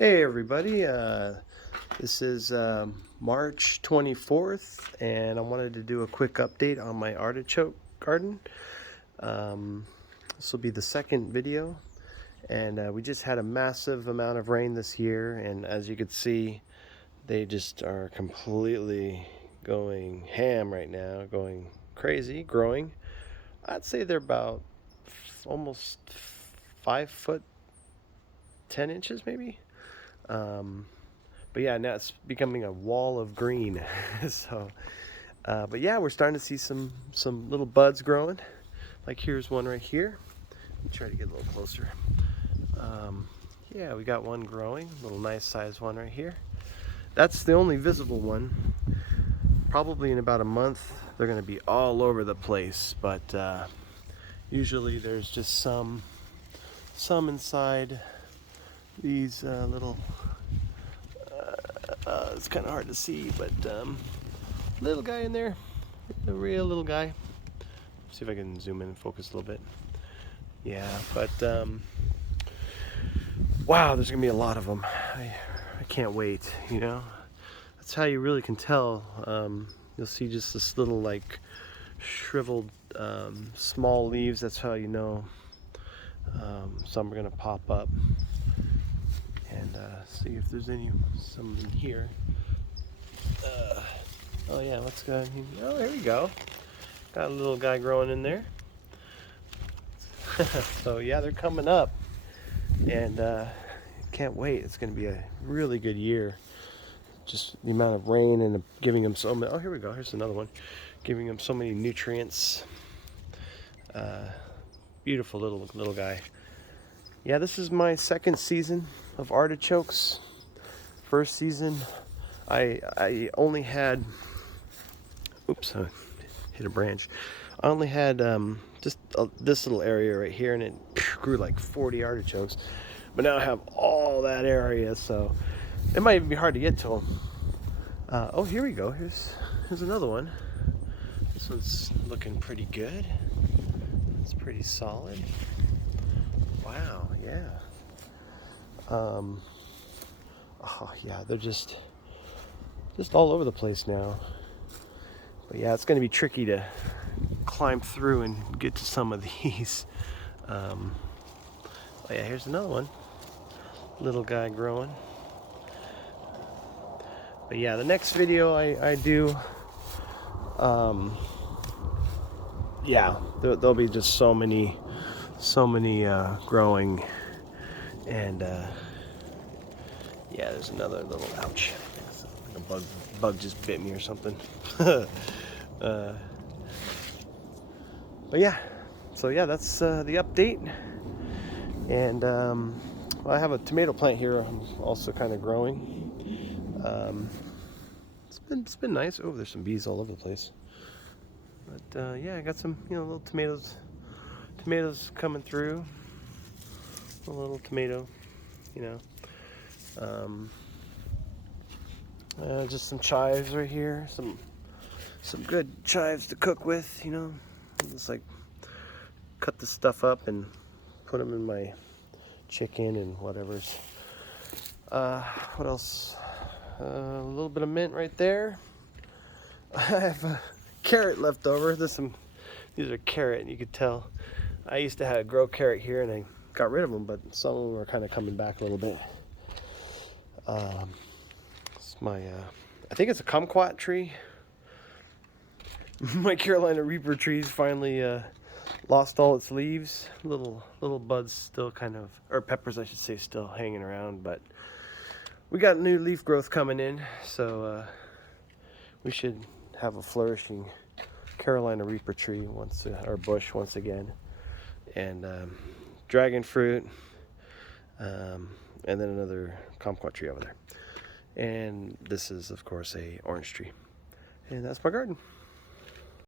Hey everybody, this is March 24th and I wanted to do a quick update on my artichoke garden. This will be the second video, and we just had a massive amount of rain this year, and as you can see they just are completely going ham right now, going crazy, growing. I'd say they're about almost 5 foot 10 inches maybe. But yeah, now it's becoming a wall of green. So, but yeah, we're starting to see some little buds growing. Like here's one right here. Let me try to get a little closer. Yeah, we got one growing, a little nice sized one right here. That's the only visible one. Probably in about a month, they're going to be all over the place. But usually there's just some inside these little. It's kind of hard to see, but little guy in there, a real little guy. See if I can zoom in and focus a little bit. Yeah, but wow, there's gonna be a lot of them. I can't wait. You know, that's how you really can tell. You'll see just this little like shriveled small leaves. That's how you know some are gonna pop up. And see if there's some in here. Oh yeah, let's go ahead. Oh, there we go. Got a little guy growing in there. So yeah, they're coming up, and can't wait. It's going to be a really good year. Just the amount of rain and giving them so many. Oh, here we go. Here's another one. Giving them so many nutrients. Beautiful little guy. Yeah, this is my second season of artichokes. First season, I only had. Oops, I hit a branch. I only had just this little area right here, and it grew like 40 artichokes. But now I have all that area, so it might even be hard to get to them. Oh, here we go. Here's another one. This one's looking pretty good. It's pretty solid. Wow, yeah. Oh yeah, they're just all over the place now. But yeah, it's going to be tricky to climb through and get to some of these. Oh yeah, here's another one. Little guy growing. But yeah, the next video I do, yeah, there'll be just so many growing, and yeah, there's another little ouch. Like a bug just bit me or something. But yeah, so yeah, that's the update. And well, I have a tomato plant here. I'm also kind of growing. It's been nice. Oh, there's some bees all over the place. But yeah, I got some little tomatoes coming through. A little tomato, you know. Just some chives right here. Some good chives to cook with. Just like cut this stuff up and put them in my chicken and whatever's. What else? A little bit of mint right there. I have a carrot left over. These are carrot, and you could tell. I used to grow carrot here, and I got rid of them, but some of them are kind of coming back a little bit. It's my, I think it's a kumquat tree. My Carolina Reaper tree's finally lost all its leaves. Little buds still or peppers I should say, still hanging around, but we got new leaf growth coming in, so we should have a flourishing Carolina Reaper tree or bush once again, and dragon fruit, and then another kumquat tree over there. And this is, of course, a orange tree, and that's my garden.